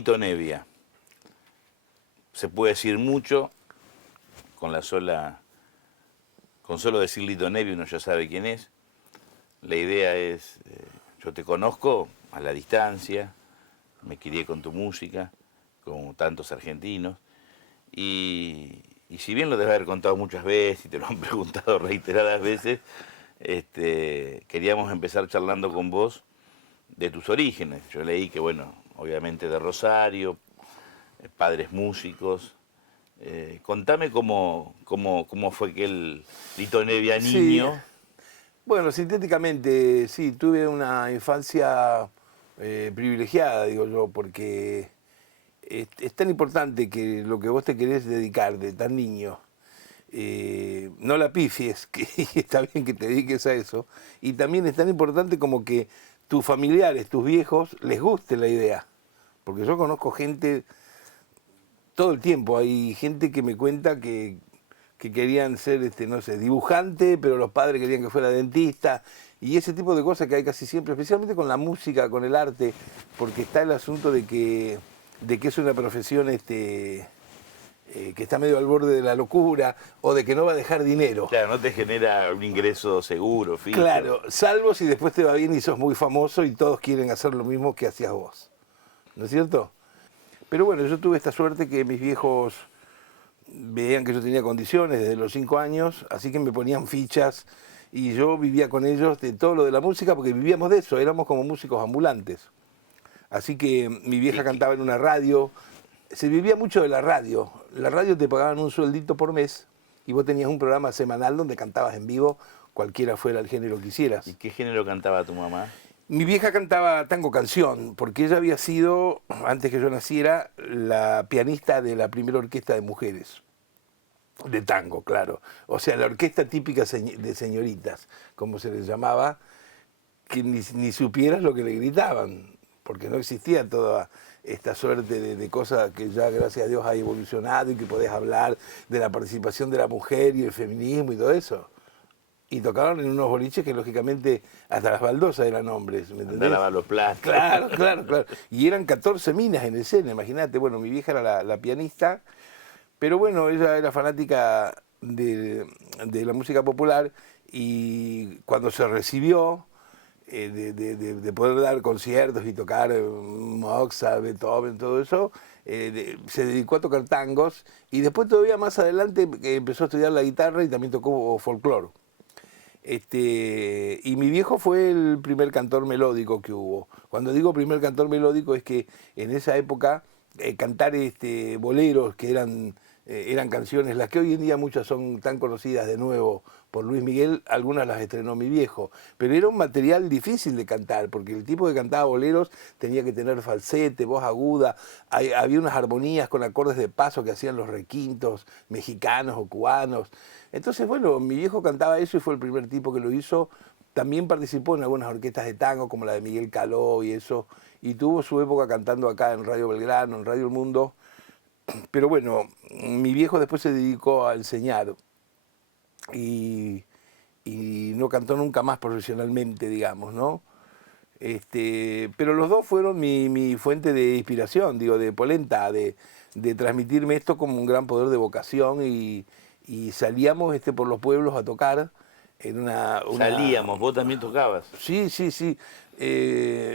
Lito Nevia. Se puede decir mucho, con solo decir Lito Nevia uno ya sabe quién es. La idea es, yo te conozco a la distancia, me crié con tu música, como tantos argentinos, y si bien lo debes haber contado muchas veces y te lo han preguntado reiteradas veces, queríamos empezar charlando con vos de tus orígenes. Yo leí que, bueno, obviamente de Rosario, padres músicos. Contame cómo fue que el Lito Nevia niño. Sí, bueno, sintéticamente, sí, tuve una infancia privilegiada, digo yo, porque es tan importante que lo que vos te querés dedicar de tan niño, no la pifies, que está bien que te dediques a eso, y también es tan importante como que tus familiares, tus viejos, les guste la idea, porque yo conozco gente, todo el tiempo hay gente que me cuenta que querían ser, no sé, dibujante, pero los padres querían que fuera dentista, y ese tipo de cosas que hay casi siempre, especialmente con la música, con el arte, porque está el asunto de que es una profesión que está medio al borde de la locura, o de que no va a dejar dinero. Claro, no te genera un ingreso seguro, fijo. Claro, salvo si después te va bien y sos muy famoso y todos quieren hacer lo mismo que hacías vos, ¿no es cierto? Pero bueno, yo tuve esta suerte que mis viejos veían que yo tenía condiciones desde los 5 años, así que me ponían fichas y yo vivía con ellos de todo lo de la música porque vivíamos de eso, éramos como músicos ambulantes. Así que mi vieja cantaba en una radio, se vivía mucho de la radio te pagaban un sueldito por mes y vos tenías un programa semanal donde cantabas en vivo, cualquiera fuera el género que quisieras. ¿Y qué género cantaba tu mamá? Mi vieja cantaba tango canción, porque ella había sido, antes que yo naciera, la pianista de la primera orquesta de mujeres. De tango, claro. O sea, la orquesta típica de señoritas, como se les llamaba, que ni supieras lo que le gritaban, porque no existía toda esta suerte de cosas que ya, gracias a Dios, ha evolucionado y que podés hablar de la participación de la mujer y el feminismo y todo eso. Y tocaban en unos boliches que, lógicamente, hasta las baldosas eran hombres, ¿me entendés? Andaba a los plásticos. Claro. Y eran 14 minas en escena, imagínate. Bueno, mi vieja era la pianista, pero bueno, ella era fanática de la música popular y cuando se recibió de poder dar conciertos y tocar Mozart, Beethoven, todo eso, se dedicó a tocar tangos y después todavía más adelante empezó a estudiar la guitarra y también tocó folclore. Y mi viejo fue el primer cantor melódico que hubo. Cuando digo primer cantor melódico es que en esa época cantar boleros que eran canciones, las que hoy en día muchas son tan conocidas de nuevo por Luis Miguel, algunas las estrenó mi viejo, pero era un material difícil de cantar, porque el tipo que cantaba boleros tenía que tener falsete, voz aguda, había unas armonías con acordes de paso que hacían los requintos mexicanos o cubanos. Entonces, bueno, mi viejo cantaba eso y fue el primer tipo que lo hizo. También participó en algunas orquestas de tango, como la de Miguel Caló y eso, y tuvo su época cantando acá en Radio Belgrano, en Radio El Mundo. Pero bueno, mi viejo después se dedicó a enseñar y no cantó nunca más profesionalmente, digamos, ¿no? Pero los dos fueron mi fuente de inspiración, digo, de polenta, de transmitirme esto como un gran poder de vocación y salíamos por los pueblos a tocar en Salíamos, vos también tocabas. Sí.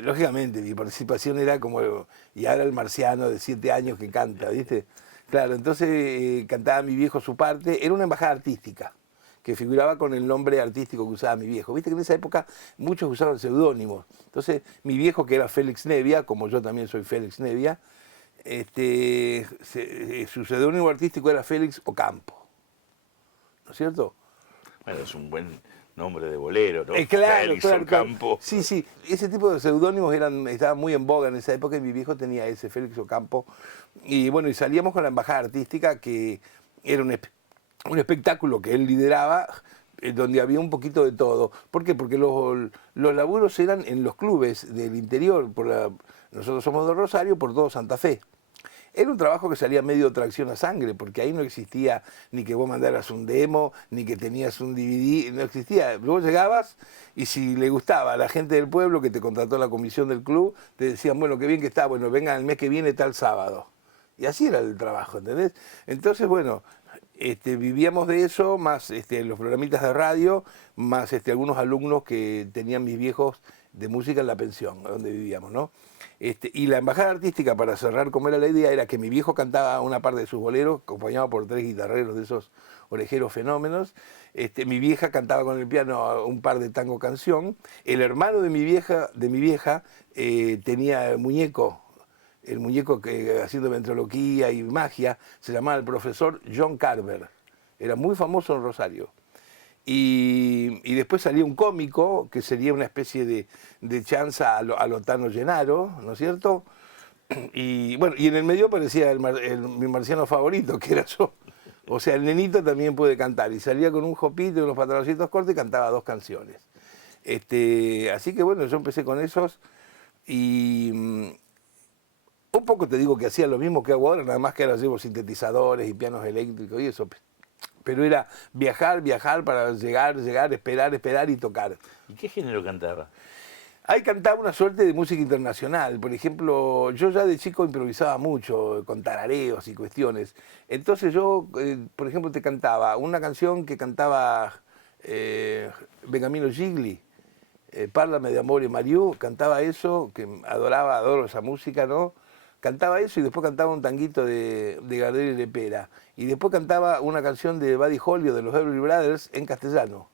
Lógicamente, mi participación era como, y ahora el marciano de 7 años que canta, ¿viste? Claro, entonces cantaba mi viejo su parte, era una embajada artística, que figuraba con el nombre artístico que usaba mi viejo. Viste que en esa época muchos usaban seudónimos. Entonces, mi viejo, que era Félix Nevia, como yo también soy Félix Nevia, su seudónimo artístico era Félix Ocampo. ¿No es cierto? Bueno, es un buen nombre de bolero, ¿no? Claro. Ocampo. Sí, ese tipo de seudónimos estaban muy en boga en esa época y mi viejo tenía ese, Félix Ocampo. Y bueno, y salíamos con la embajada artística, que era un espectáculo que él lideraba, donde había un poquito de todo. ¿Por qué? Porque los laburos eran en los clubes del interior. Nosotros somos de Rosario, por todo Santa Fe. Era un trabajo que salía medio tracción a sangre, porque ahí no existía ni que vos mandaras un demo, ni que tenías un DVD, no existía. Vos llegabas y si le gustaba a la gente del pueblo que te contrató la comisión del club, te decían, bueno, qué bien que está, bueno, vengan el mes que viene tal sábado. Y así era el trabajo, ¿entendés? Entonces, bueno, vivíamos de eso, más los programitas de radio, más algunos alumnos que tenían mis viejos de música en la pensión, donde vivíamos, ¿no? Y la embajada artística, para cerrar como era la idea, era que mi viejo cantaba una parte de sus boleros, acompañado por 3 guitarreros de esos orejeros fenómenos. Mi vieja cantaba con el piano un par de tango canción. El hermano de mi vieja tenía el muñeco que haciendo ventriloquía y magia, se llamaba el profesor John Carver. Era muy famoso en Rosario. Y después salía un cómico, que sería una especie de chanza a lo Tano Llenaro, ¿no es cierto? Y bueno, y en el medio aparecía mi marciano favorito, que era yo. O sea, el nenito también puede cantar. Y salía con un jopito y unos pantaloncitos cortos y cantaba 2 canciones. Así que bueno, yo empecé con esos y un poco te digo que hacía lo mismo que hago ahora, nada más que ahora llevo sintetizadores y pianos eléctricos y eso. Pero era viajar para llegar, esperar y tocar. ¿Y qué género cantaba? Ahí cantaba una suerte de música internacional. Por ejemplo, yo ya de chico improvisaba mucho, con tarareos y cuestiones. Entonces yo, por ejemplo, te cantaba una canción que cantaba Beniamino Gigli, Parlame de Amore Mariù, cantaba eso, que adoro esa música, ¿no? Cantaba eso y después cantaba un tanguito de Gardel y Lepera. Y después cantaba una canción de Buddy Holly o de los Everly Brothers en castellano.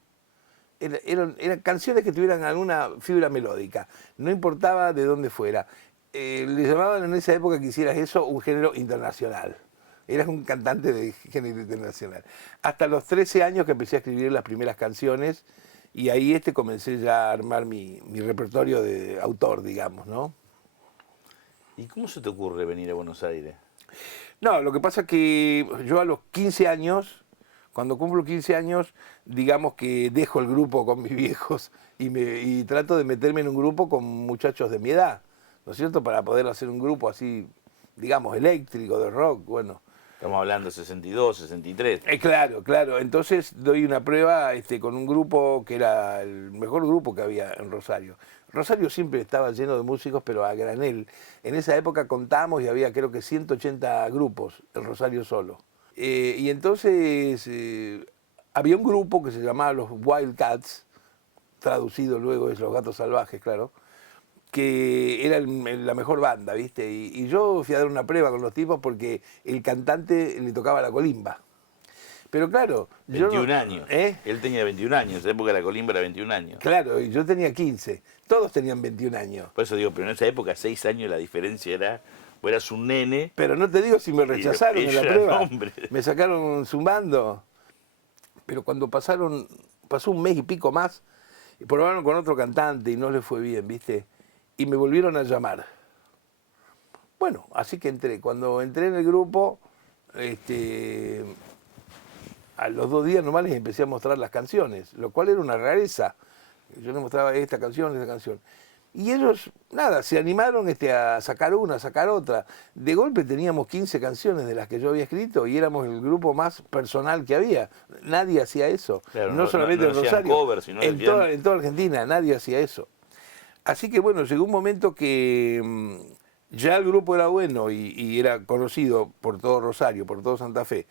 Eran canciones que tuvieran alguna fibra melódica, no importaba de dónde fuera. Le llamaban en esa época que hicieras eso un género internacional. Eras un cantante de género internacional. Hasta los 13 años que empecé a escribir las primeras canciones y ahí comencé ya a armar mi repertorio de autor, digamos, ¿no? ¿Y cómo se te ocurre venir a Buenos Aires? No, lo que pasa es que yo a los 15 años, cuando cumplo 15 años, digamos que dejo el grupo con mis viejos y trato de meterme en un grupo con muchachos de mi edad, ¿no es cierto? Para poder hacer un grupo así, digamos, eléctrico, de rock, bueno. Estamos hablando de 62, 63. Claro. Entonces doy una prueba con un grupo que era el mejor grupo que había en Rosario. Rosario siempre estaba lleno de músicos, pero a granel. En esa época contamos y había creo que 180 grupos, el Rosario solo. Y entonces había un grupo que se llamaba los Wildcats, traducido luego es Los Gatos Salvajes, claro, que era la mejor banda, ¿viste? Y yo fui a dar una prueba con los tipos porque el cantante le tocaba la colimba. Pero claro... 21 años. Él tenía 21 años, en esa época la colimba era 21 años. Claro, y yo tenía 15. Todos tenían 21 años. Por eso digo, pero en esa época, 6 años, la diferencia era... Vos eras un nene... Pero no te digo si me rechazaron en la prueba. Hombre. Me sacaron zumbando. Pero cuando pasó un mes y pico más, y probaron con otro cantante y no le fue bien, ¿viste? Y me volvieron a llamar. Bueno, así que entré. Cuando entré en el grupo, a los 2 días nomás les empecé a mostrar las canciones, lo cual era una rareza. Yo les mostraba esta canción. Y ellos, nada, se animaron a sacar una, a sacar otra. De golpe teníamos 15 canciones de las que yo había escrito y éramos el grupo más personal que había. Nadie hacía eso. Claro, no solamente en Rosario, covers, sino en toda Argentina nadie hacía eso. Así que bueno, llegó un momento que ya el grupo era bueno y era conocido por todo Rosario, por todo Santa Fe.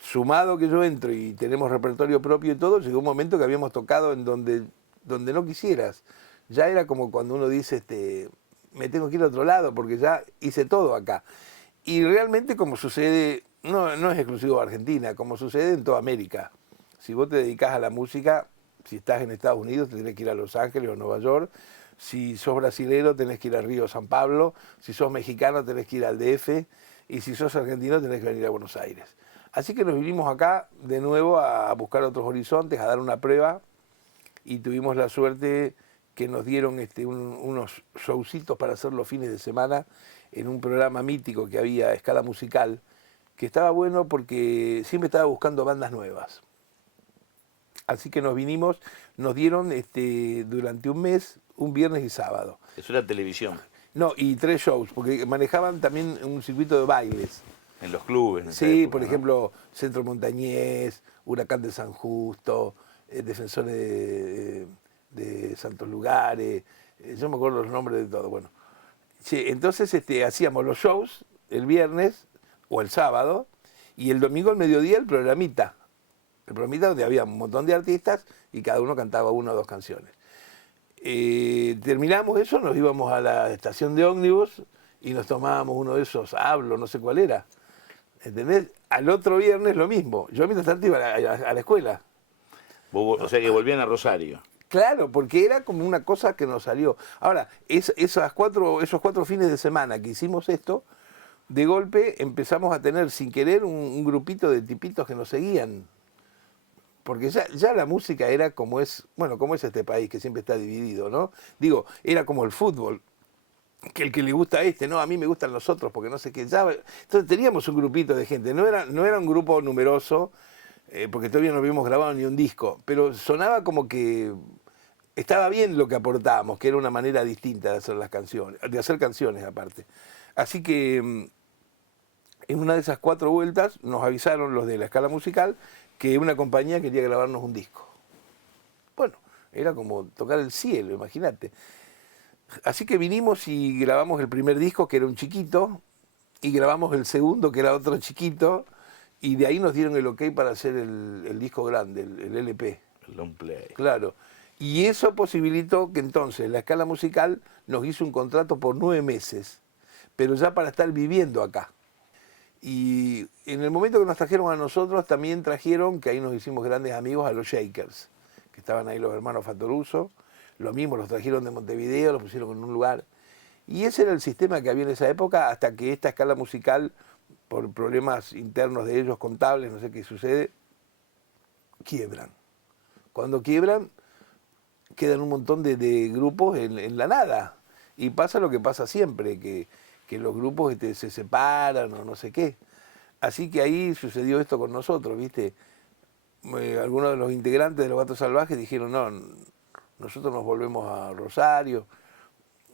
Sumado que yo entro y tenemos repertorio propio y todo, llegó un momento que habíamos tocado en donde no quisieras. Ya era como cuando uno dice, me tengo que ir a otro lado porque ya hice todo acá. Y realmente como sucede, no es exclusivo de Argentina, como sucede en toda América. Si vos te dedicás a la música, si estás en Estados Unidos, te tenés que ir a Los Ángeles o Nueva York. Si sos brasilero, tenés que ir a Río San Pablo. Si sos mexicano, tenés que ir al DF. Y si sos argentino, tenés que venir a Buenos Aires. Así que nos vinimos acá de nuevo a buscar otros horizontes, a dar una prueba. Y tuvimos la suerte que nos dieron unos showcitos para hacer los fines de semana en un programa mítico que había, Escala Musical, que estaba bueno porque siempre estaba buscando bandas nuevas. Así que nos dieron durante un mes, un viernes y sábado. Eso era televisión. No, y 3 shows, porque manejaban también un circuito de bailes. En los clubes. En esa Sí, época, por ¿no? ejemplo, Centro Montañés, Huracán de San Justo, Defensores de Santos Lugares, yo me acuerdo los nombres de todo. Bueno, sí, entonces hacíamos los shows el viernes o el sábado y el domingo al mediodía el programita. El programita donde había un montón de artistas y cada uno cantaba 1 o 2 canciones. Terminamos eso, nos íbamos a la estación de ómnibus y nos tomábamos uno de esos, hablo, no sé cuál era. ¿Entendés? Al otro viernes lo mismo. Yo mientras tanto iba a la escuela. O sea que volvían a Rosario. Claro, porque era como una cosa que nos salió. Ahora, esos 4 fines de semana que hicimos esto, de golpe empezamos a tener sin querer un grupito de tipitos que nos seguían. Porque ya la música era como es, bueno, como es este país, que siempre está dividido, ¿no? Digo, era como el fútbol, que el que le gusta no, a mí me gustan los otros, porque no sé qué. Entonces teníamos un grupito de gente, no era un grupo numeroso, porque todavía no habíamos grabado ni un disco, pero sonaba como que estaba bien lo que aportábamos, que era una manera distinta de hacer las canciones, de hacer canciones aparte. Así que en una de esas 4 vueltas nos avisaron los de la escala musical que una compañía quería grabarnos un disco. Bueno, era como tocar el cielo, imagínate. Así que vinimos y grabamos el primer disco, que era un chiquito, y grabamos el segundo, que era otro chiquito, y de ahí nos dieron el ok para hacer el disco grande, el LP. El long play. Claro. Y eso posibilitó que entonces la escala musical nos hizo un contrato por 9 meses, pero ya para estar viviendo acá. Y en el momento que nos trajeron a nosotros, también trajeron, que ahí nos hicimos grandes amigos, a los Shakers, que estaban ahí los hermanos Fatoruso. Lo mismo, los trajeron de Montevideo, los pusieron en un lugar. Y ese era el sistema que había en esa época, hasta que esta escala musical, por problemas internos de ellos, contables, no sé qué sucede, quiebran. Cuando quiebran, quedan un montón de grupos en la nada. Y pasa lo que pasa siempre, que los grupos se separan o no sé qué. Así que ahí sucedió esto con nosotros, ¿viste? Algunos de los integrantes de Los Gatos Salvajes dijeron, no, nosotros nos volvemos a Rosario.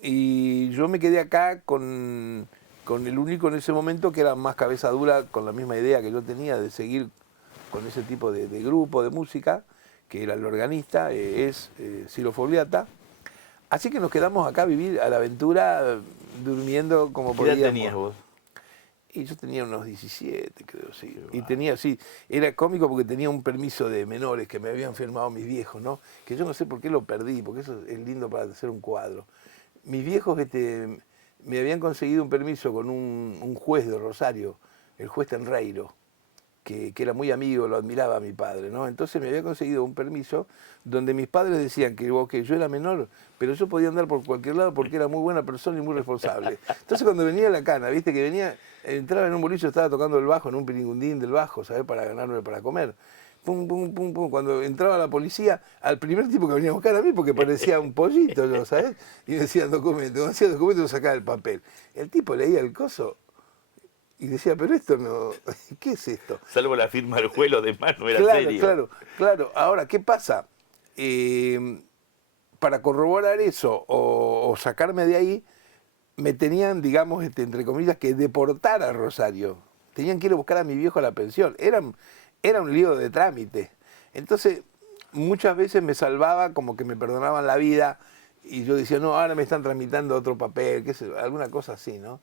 Y yo me quedé acá con el único en ese momento que era más cabeza dura, con la misma idea que yo tenía de seguir con ese tipo de grupo de música, que era el organista, Ciro Fogliata. Así que nos quedamos acá a vivir a la aventura, durmiendo como podíamos. ¿Qué edad tenías vos? Y yo tenía unos 17, creo, sí. Y tenía, sí, era cómico porque tenía un permiso de menores que me habían firmado mis viejos, ¿no? Que yo no sé por qué lo perdí, porque eso es lindo para hacer un cuadro. Mis viejos me habían conseguido un permiso con un juez de Rosario, el juez Tenreiro, que era muy amigo, lo admiraba a mi padre, ¿no? Entonces me había conseguido un permiso donde mis padres decían que yo era menor, pero yo podía andar por cualquier lado porque era muy buena persona y muy responsable. Entonces cuando venía la cana, viste que entraba en un boliche, estaba tocando el bajo, en un piringundín del bajo, ¿sabes? Para ganarme para comer. Pum, pum, pum, pum. Cuando entraba la policía, al primer tipo que venía a buscar a mí, porque parecía un pollito, ¿no? ¿Sabes? Y decía documento, lo sacaba el papel. El tipo leía el coso y decía, pero esto no, ¿qué es esto? Salvo la firma del juez, lo demás no era serio. Claro. Ahora, ¿qué pasa? Para corroborar eso o sacarme de ahí, me tenían, digamos, entre comillas, que deportar a Rosario. Tenían que ir a buscar a mi viejo a la pensión. Era un lío de trámite. Entonces, muchas veces me salvaba, como que me perdonaban la vida, y yo decía, no, ahora me están tramitando otro papel, qué sé yo, alguna cosa así, ¿no?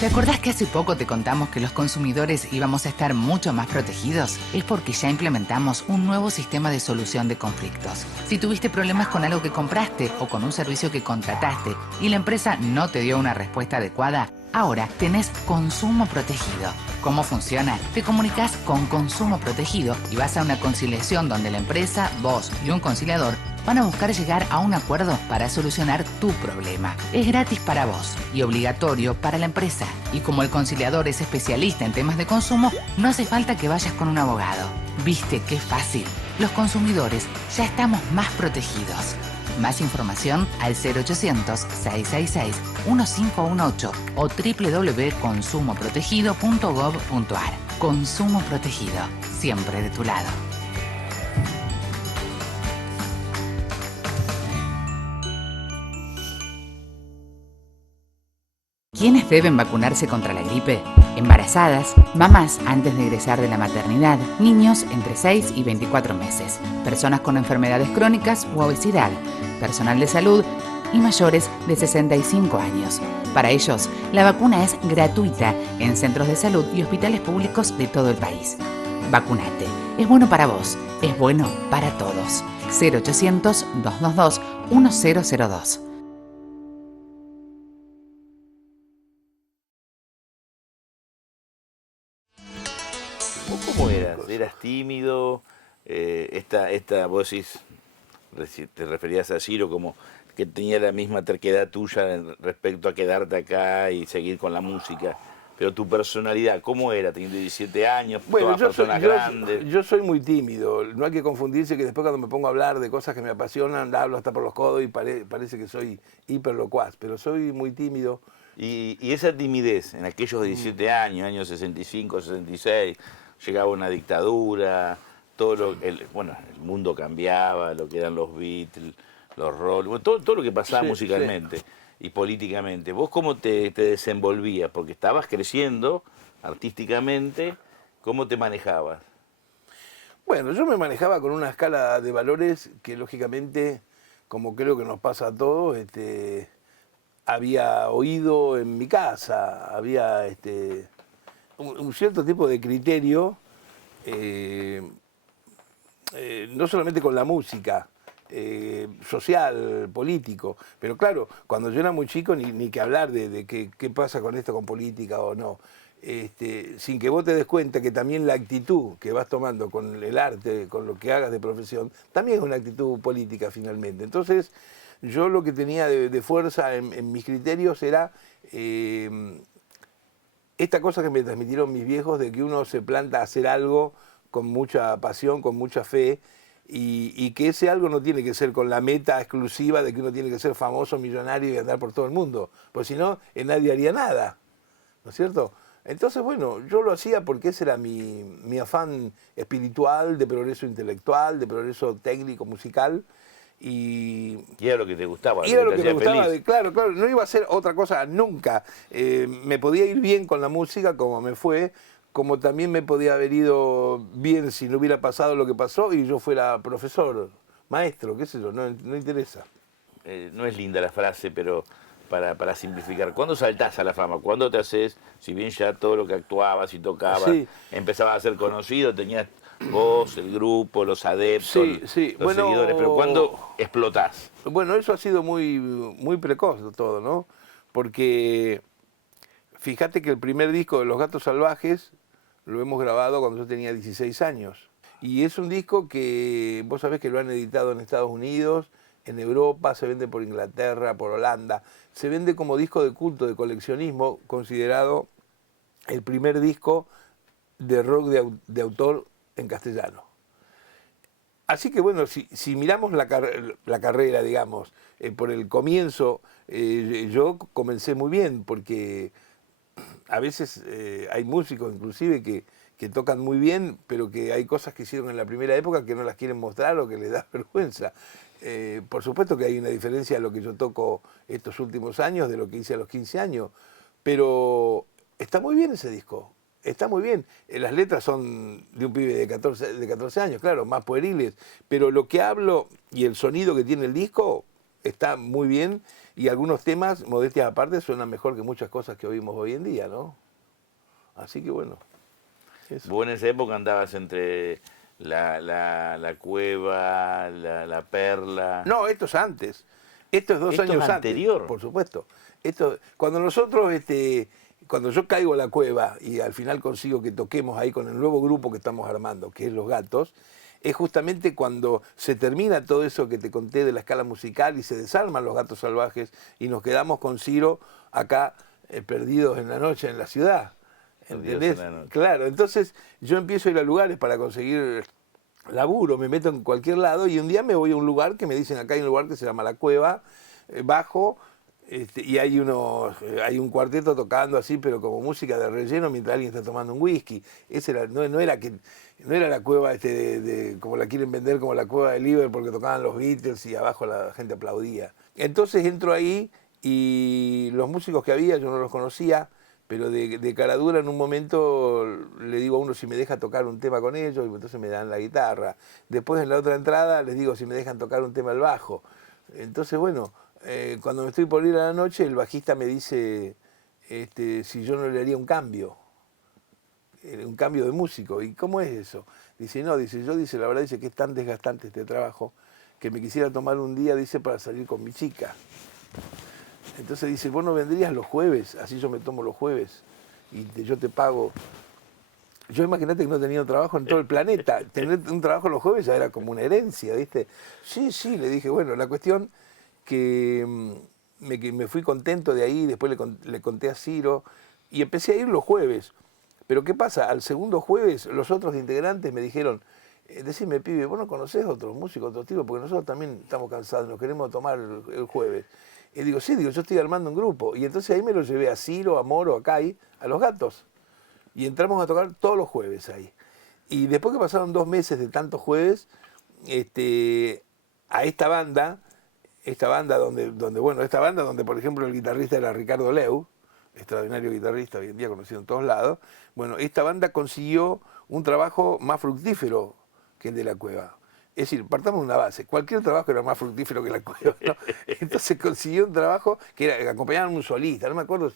¿Te acordás que hace poco te contamos que los consumidores íbamos a estar mucho más protegidos? Es porque ya implementamos un nuevo sistema de solución de conflictos. Si tuviste problemas con algo que compraste o con un servicio que contrataste y la empresa no te dio una respuesta adecuada, ahora tenés Consumo Protegido. ¿Cómo funciona? Te comunicas con Consumo Protegido y vas a una conciliación donde la empresa, vos y un conciliador van a buscar llegar a un acuerdo para solucionar tu problema. Es gratis para vos y obligatorio para la empresa. Y como el conciliador es especialista en temas de consumo, no hace falta que vayas con un abogado. ¿Viste qué fácil? Los consumidores ya estamos más protegidos. Más información al 0800-666-1518 o www.consumoprotegido.gov.ar. Consumo Protegido, siempre de tu lado. ¿Quiénes deben vacunarse contra la gripe? Embarazadas, mamás antes de egresar de la maternidad, niños entre 6 y 24 meses, personas con enfermedades crónicas u obesidad, personal de salud y mayores de 65 años. Para ellos, la vacuna es gratuita en centros de salud y hospitales públicos de todo el país. Vacunate. Es bueno para vos. Es bueno para todos. 0800-222-1002. ¿Vos cómo eras? ¿Eras tímido? Vos decís, te referías a Ciro como que tenía la misma terquedad tuya respecto a quedarte acá y seguir con la música. Pero tu personalidad, ¿cómo era? Teniendo 17 años, bueno, todas personas grandes. Yo soy muy tímido. No hay que confundirse que después cuando me pongo a hablar de cosas que me apasionan, hablo hasta por los codos y parece que soy hiperlocuaz. Pero soy muy tímido. Y esa timidez en aquellos 17 años 65, 66, llegaba una dictadura, el mundo cambiaba, lo que eran los Beatles, los Rolling, todo lo que pasaba musicalmente y políticamente. ¿Vos cómo te desenvolvías? Porque estabas creciendo artísticamente, ¿cómo te manejabas? Bueno, yo me manejaba con una escala de valores que lógicamente, como creo que nos pasa a todos, había oído en mi casa, había un cierto tipo de criterio, no solamente con la música, social, político, pero claro, cuando yo era muy chico ni que hablar de qué pasa con esto, con política o no, sin que vos te des cuenta que también la actitud que vas tomando con el arte, con lo que hagas de profesión, también es una actitud política finalmente. Entonces, yo lo que tenía de fuerza en mis criterios era esta cosa que me transmitieron mis viejos de que uno se planta a hacer algo con mucha pasión, con mucha fe, y que ese algo no tiene que ser con la meta exclusiva de que uno tiene que ser famoso, millonario y andar por todo el mundo, pues si no, nadie haría nada, ¿no es cierto? Entonces, bueno, yo lo hacía porque ese era mi afán espiritual, de progreso intelectual, de progreso técnico, musical, y era lo que te gustaba. Y era lo que me gustaba, claro, no iba a ser otra cosa nunca. Me podía ir bien con la música como me fue, como también me podía haber ido bien si no hubiera pasado lo que pasó y yo fuera profesor, maestro, qué sé yo, no interesa. No es linda la frase, pero para simplificar, ¿cuándo saltás a la fama? ¿Cuándo te haces, si bien ya todo lo que actuabas y tocabas, empezabas a ser conocido, tenías vos, el grupo, los adeptos, los seguidores, pero ¿cuándo explotás? Bueno, eso ha sido muy precoz todo, ¿no? Porque fíjate que el primer disco de Los Gatos Salvajes lo hemos grabado cuando yo tenía 16 años. Y es un disco que vos sabés que lo han editado en Estados Unidos, en Europa, se vende por Inglaterra, por Holanda. Se vende como disco de culto, de coleccionismo, considerado el primer disco de rock de autor en castellano. Así que bueno, si miramos la carrera, digamos, por el comienzo, yo comencé muy bien, porque a veces hay músicos inclusive que tocan muy bien, pero que hay cosas que hicieron en la primera época que no las quieren mostrar o que les da vergüenza. Por supuesto que hay una diferencia en lo que yo toco estos últimos años de lo que hice a los 15 años, pero está muy bien ese disco. Está muy bien. Las letras son de un pibe de 14 años, claro, más pueriles, pero lo que hablo y el sonido que tiene el disco está muy bien, y algunos temas, modestias aparte, suenan mejor que muchas cosas que oímos hoy en día, ¿no? Así que bueno. Eso. Vos en esa época andabas entre la Cueva, la Perla. No, esto es antes. Esto es 2 años anterior. Antes, por supuesto. Cuando nosotros, cuando yo caigo a la Cueva y al final consigo que toquemos ahí con el nuevo grupo que estamos armando, que es Los Gatos, es justamente cuando se termina todo eso que te conté de la escala musical y se desarman Los Gatos Salvajes y nos quedamos con Ciro acá perdidos en la noche en la ciudad. ¿Entendés? Claro, entonces yo empiezo a ir a lugares para conseguir laburo, me meto en cualquier lado y un día me voy a un lugar que me dicen acá hay un lugar que se llama La Cueva, bajo, y hay un cuarteto tocando así, pero como música de relleno mientras alguien está tomando un whisky. No era la cueva como la quieren vender, como la cueva de Liverpool, porque tocaban los Beatles y abajo la gente aplaudía. Entonces entro ahí y los músicos que había yo no los conocía, pero de cara dura en un momento le digo a uno si me deja tocar un tema con ellos, y entonces me dan la guitarra. Después en la otra entrada les digo si me dejan tocar un tema al bajo. Entonces bueno, cuando me estoy por ir a la noche el bajista me dice si yo no le haría un cambio de músico. ¿Y cómo es eso? Dice, no, dice, yo dice, la verdad dice que es tan desgastante este trabajo que me quisiera tomar un día, dice, para salir con mi chica. Entonces dice, vos no vendrías los jueves, así yo me tomo los jueves y yo te pago. Yo imagínate que no tenía trabajo en todo el planeta. Tener un trabajo los jueves ya era como una herencia, ¿viste? Sí, sí, le dije, bueno, la cuestión que me fui contento de ahí, después le conté a Ciro y empecé a ir los jueves. Pero ¿qué pasa? Al segundo jueves los otros integrantes me dijeron, decime, pibe, vos no conocés otros músicos, otros tipos, porque nosotros también estamos cansados, nos queremos tomar el jueves. Y digo, sí, digo, yo estoy armando un grupo. Y entonces ahí me lo llevé a Ciro, a Moro, a Kai, a Los Gatos. Y entramos a tocar todos los jueves ahí. Y después que pasaron 2 meses de tantos jueves, a esta banda donde por ejemplo el guitarrista era Ricardo Leu, extraordinario guitarrista hoy en día conocido en todos lados, bueno, esta banda consiguió un trabajo más fructífero que el de La Cueva. Es decir, partamos de una base, cualquier trabajo era más fructífero que La Cueva, ¿no? Entonces consiguió un trabajo que acompañaban a un solista, no me acuerdo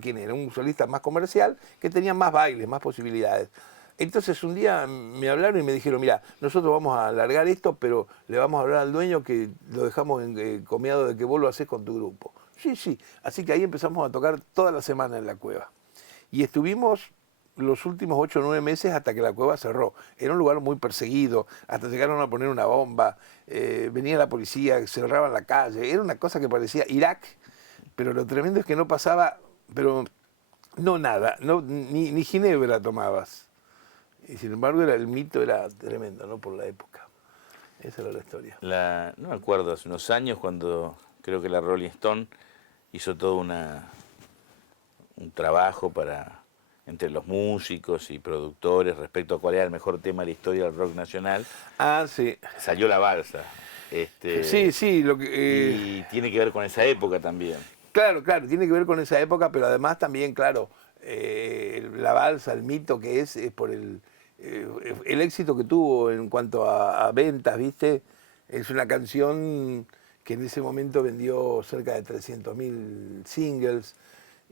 quién era, un solista más comercial que tenía más bailes, más posibilidades. Entonces un día me hablaron y me dijeron, mira, nosotros vamos a alargar esto, pero le vamos a hablar al dueño que lo dejamos encomiado de que vos lo haces con tu grupo. Sí, sí. Así que ahí empezamos a tocar toda la semana en La Cueva. Y estuvimos los últimos 8 o 9 meses hasta que La Cueva cerró. Era un lugar muy perseguido, hasta llegaron a poner una bomba, venía la policía, cerraban la calle. Era una cosa que parecía Irak, pero lo tremendo es que no pasaba, pero no nada, ni ginebra tomabas. Y sin embargo el mito era tremendo, ¿no? Por la época. Esa era la historia. No me acuerdo, hace unos años cuando creo que la Rolling Stone hizo todo un trabajo entre los músicos y productores respecto a cuál era el mejor tema de la historia del rock nacional. Ah, sí. Salió La Balsa. Sí, sí. Y tiene que ver con esa época también. Claro, tiene que ver con esa época, pero además también, claro, La Balsa, el mito que es por el éxito que tuvo en cuanto a ventas, ¿viste? Es una canción que en ese momento vendió cerca de 300.000 singles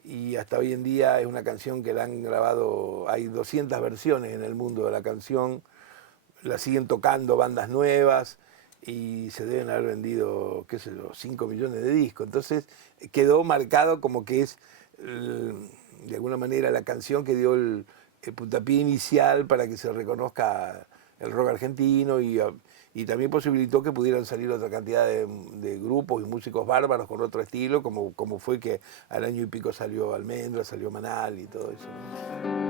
y hasta hoy en día es una canción que la han grabado, hay 200 versiones en el mundo de la canción, la siguen tocando bandas nuevas y se deben haber vendido, qué sé yo, 5 millones de discos. Entonces quedó marcado como que es, de alguna manera, la canción que dio el puntapié inicial para que se reconozca el rock argentino y también posibilitó que pudieran salir otra cantidad de grupos y músicos bárbaros con otro estilo, como fue que al año y pico salió Almendra, salió Manal y todo eso.